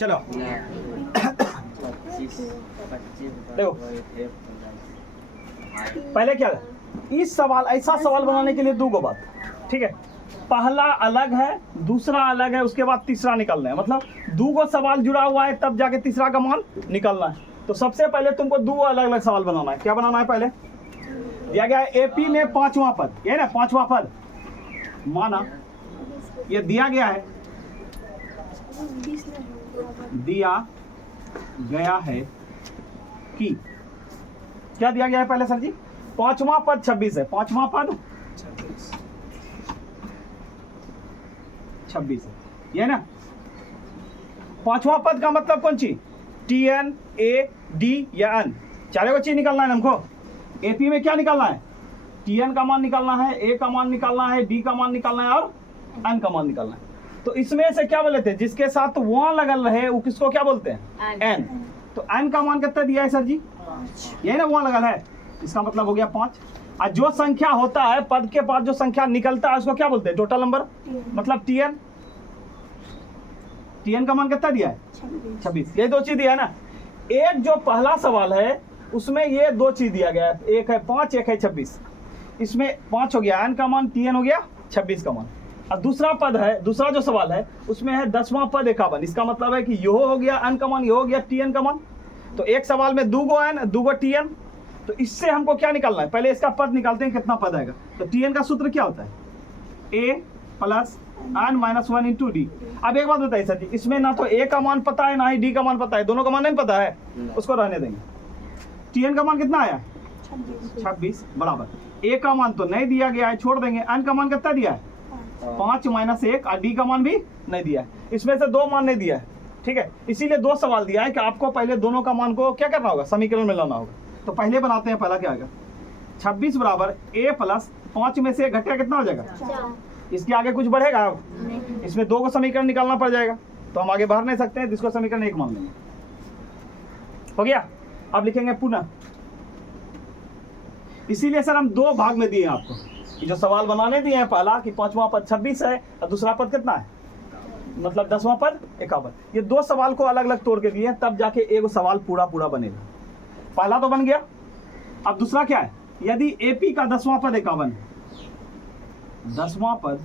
चलो देखो पहले क्या है, इस सवाल ऐसा सवाल बनाने के लिए दो गो बात, ठीक है। पहला अलग है, दूसरा अलग है, उसके बाद तीसरा निकलना है। मतलब दो गो सवाल जुड़ा हुआ है तब जाके तीसरा का मान निकलना है। तो सबसे पहले तुमको दो अलग अलग सवाल बनाना है। क्या बनाना है? पहले दिया गया है एपी में 5वां पद, ये ना 5वां पद माना ये दिया गया है, दिया गया है कि क्या दिया गया है पहले सर जी? 5वां पद 26 है, 5वां पद 26 है, ये ना 5वां पद का मतलब कौन सी? टी एन ए डी या एन, चारों को चीज निकालना है हमको। एपी में क्या निकालना है? टी एन का मान निकालना है, ए का मान निकालना है, डी का मान निकालना है और एन का मान निकालना है। तो इसमें से क्या बोले थे, जिसके साथ वहां लगल रहे वो किसको क्या बोलते हैं? एन। तो एन का मान कितना दिया है सर जी? यही ना वहां लगल है, इसका मतलब हो गया 5। और जो संख्या होता है पद के बाद जो संख्या निकलता है उसको क्या बोलते हैं? टोटल नंबर, मतलब टी एन। टी एन का मान कितना दिया है? 26। ये दो चीज दिया है ना। एक जो पहला सवाल है उसमें ये दो चीज दिया गया है, एक है 5, एक है 26। इसमें 5 हो गया एन का मान, टी एन हो गया 26 का मान। और दूसरा पद है, दूसरा जो सवाल है उसमें है 10वां पद 51। इसका मतलब है कि यो हो गया एन का मान, यो हो गया टी एन का मान। तो एक सवाल में 2 गो एन 2 गो टी एन। तो इससे हमको क्या निकालना है? पहले इसका पद निकालते हैं, कितना पद आएगा। तो टी एन का सूत्र क्या होता है? A plus N minus 1 into D. अब एक बात बताइए सर जी, इसमें ना तो ए का मान पता है ना ही डी का मान पता है, दोनों का मान नहीं पता है, उसको रहने देंगे। टी एन का मान कितना आया? 26 बराबर ए का मान तो नहीं दिया गया है, छोड़ देंगे। एन का मान कितना दिया है? 5 माइनस 1 और डी का मान भी नहीं दिया है। इसमें से 2 मान नहीं दिया है, ठीक है। इसीलिए 2 सवाल दिया है कि आपको पहले दोनों का मान को क्या करना होगा? समीकरण में लाना होगा। तो पहले बनाते हैं, पहला क्या आएगा? 26 बराबर ए प्लस 5 में से घटिया कितना हो जाएगा? इसके आगे कुछ बढ़ेगा? इसमें 2 को समीकरण निकालना पड़ जाएगा, तो हम आगे बढ़ नहीं सकते हैं, जिसको समीकरण 1 मान लेंगे। हो गया। अब लिखेंगे पुनः। इसीलिए सर हम 2 भाग में दिए आपको, जो सवाल बनाने दिए हैं। पहला कि 5वां पद 26 है और दूसरा पद कितना है, मतलब 10वां पद 51। ये 2 सवाल को अलग अलग तोड़ के दिए, तब जाके एक सवाल पूरा पूरा बनेगा। पहला तो बन गया। अब दूसरा क्या है? यदि एपी का 10वां पद 51 है, 10वां पद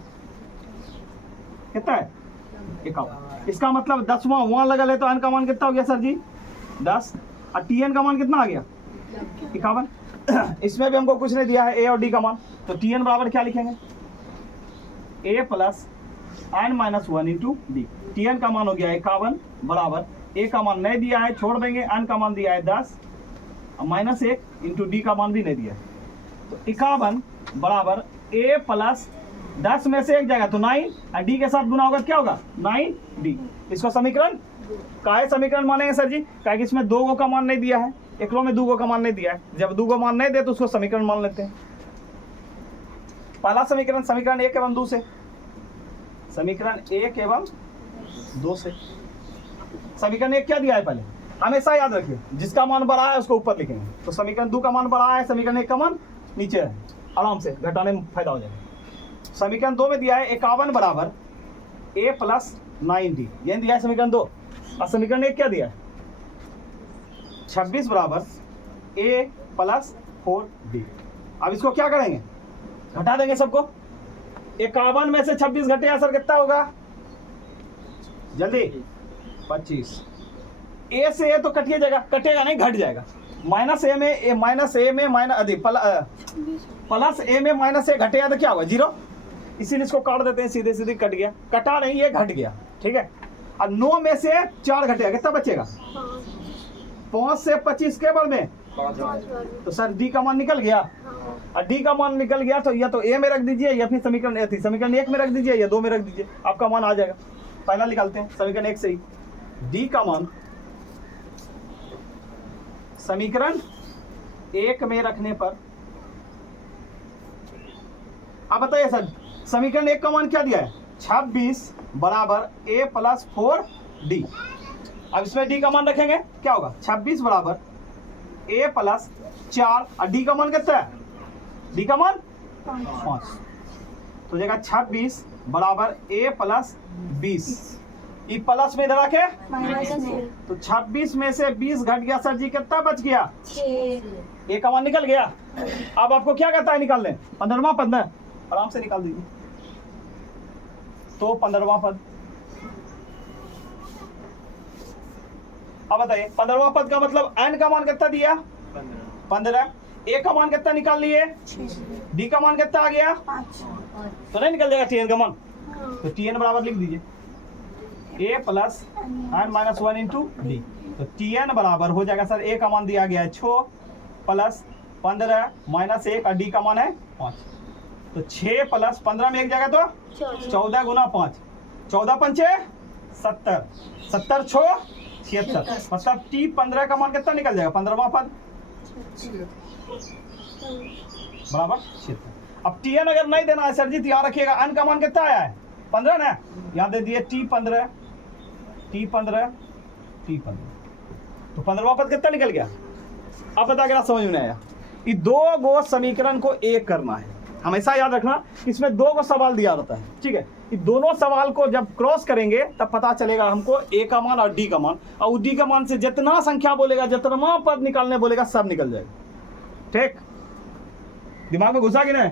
कितना है? 51। इसका मतलब 10वां वहां लगल है, तो एन का मान कितना हो गया सर जी? 10। और टी एन का मान कितना आ गया? 51। इसमें भी हमको कुछ नहीं दिया है, ए और डी का मान। तो टी एन बराबर क्या लिखेंगे? A plus N minus 1 into D. T N का मान हो गया 51 बराबर ए का मान नहीं दिया है, छोड़ देंगे। एन का मान दिया है 10 माइनस 1 इंटू डी का मान भी नहीं दिया है। तो 51 बराबर ए प्लस 10 में से एक जाएगा तो 9 और डी के साथ गुना होगा, क्या होगा? 9d। इसको समीकरण काहे समीकरण मानेंगे सर जी? काहे कि इसमें 2 गो का मान नहीं दिया है, एकलो में 2 गो का मान नहीं दिया है। जब 2 गो मान नहीं दे तो उसको समीकरण मान लेते हैं। पहला समीकरण समीकरण 1 एवं 2 से, समीकरण 1 एवं 2 से। समीकरण 1 क्या दिया है? पहले हमेशा याद रखिए, जिसका मान बड़ा है उसको ऊपर लिखेंगे। तो समीकरण 2 का मान बड़ा है, समीकरण 1 का मान नीचे है, आराम से घटाने में फायदा हो जाएगा। समीकरण 2 में दिया है 51 बराबर ए प्लस 9d, यही दिया है समीकरण 2। और समीकरण 1 क्या दिया है? 26 बराबर ए प्लस 4d। अब इसको क्या करेंगे? घटा देंगे सबको। 51 में से 26 घटे असर कितना होगा? जल्दी 25। ए से ए तो कटिए जाएगा, कटेगा नहीं, घट जाएगा। माइनस ए में माइनस प्लस ए में माइनस ए घटेगा तो क्या होगा? 0। इसीलिए इसको काट देते हैं, सीधे सीधे कट गया, कटा नहीं, ये घट गया, ठीक है। और 9 में से 4 घटेगा, कितना बचेगा? 5 से 25 के बल में, तो सर डी का मान निकल गया। और डी का मान निकल गया तो या तो ए में रख दीजिए या फिर समीकरण 1 में रख दीजिए या 2 में रख दीजिए, आपका मान आ जाएगा। पहला निकालते हैं समीकरण 1 से ही। डी का मान समीकरण 1 में रखने पर, अब बताइए सर समीकरण 1 का मान क्या दिया है? 26 बराबर ए प्लस 4d। अब इसमें डी का मान रखेंगे, क्या होगा? 26 बराबर ए प्लस 4 और डी का मान कितना है? डी का मान 5। तो जाएगा 26 बराबर ए प्लस 20 ई प्लस में इधर आके माइनस तो 26 में से 20 घट गया सर जी, कितना बच गया? 6। एक कमान निकल गया। अब आपको क्या कहता है निकालने? 15वां पद में आराम से निकाल दीजिए। तो 15वां पद, अब बताइए 15वां पद का मतलब n का मान कितना दिया? 15। ए का मान कितना निकाल लिए? 6। डी का मान कितना आ गया? 5। तो नहीं निकल जाएगा tn का मान? तो tn बराबर लिख दीजिए a plus n minus 1 into D. तो tn बराबर हो जाएगा सर, a का मान दिया गया है 6 प्लस 15 माइनस 1 और डी का मान है 5। तो 6 प्लस 15 में एक जगह तो 14 गुना 5, 14 पंचे 70, 70 छो 76, मतलब टी 15 का मान कितना निकल जाएगा? 15वां पद बराबर 76। अब tn अगर नहीं देना है सर जी तो यहाँ रखिएगा n का मान कितना आया है? 15 ना, यहाँ दे दिए t15, t15, t15। तो 15वां पद कितना निकल गया? अब बता के समझ में आया? ये दो गो समीकरण को एक करना है, हमेशा याद रखना। इसमें दो गो सवाल दिया रहता है, ठीक है। ये दोनों सवाल को जब क्रॉस करेंगे तब पता चलेगा हमको ए का मान और डी का मान, और डी का मान से जितना संख्या बोलेगा, जितना पद निकालने बोलेगा सब निकल जाएगा। ठीक, दिमाग में घुसा कि नहीं?